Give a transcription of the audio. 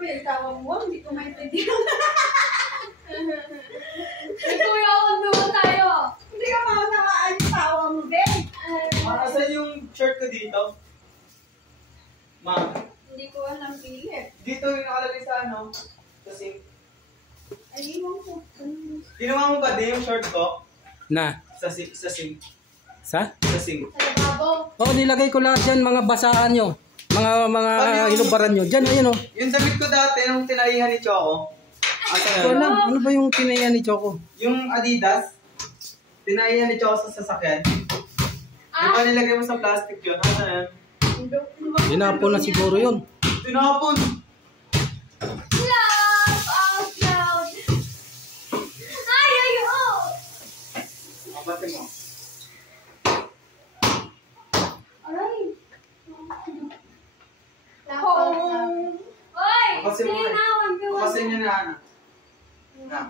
ba yung tawag mo? Hindi ko maintindihan. Kuya, huwag tayo. Hindi ka maunawaan yung tawa mo, Ben. Asan yung shirt ko dito? Ma. Hindi ko alam pilit. Dito yung nakalagay sa ano? Sa sink. Ay, iwan ko. Ginawa mo ba din yung short ko? Na? Sa sink. Sa sink. Sa? Sa sink. Sa lababo. Oo, nilagay ko lahat dyan, mga basaan nyo. Mga hinubaran nyo. Dyan, ayun o. Yung damit ko dati, nung tinaihan ni Choco. Ito lang, ano ba yung tinaya ni Choco? Yung Adidas, tinaihan ni Choco sa sasakyan. Di ba nilagay mo sa plastic yun? Ano yan? Dinapon na siguro yun. Tinapon! Love out loud. Ay, ay, oh. Kapatin mo. Aray. Oy! Kapasin mo nga. Kapasin niya na, Ana. Na.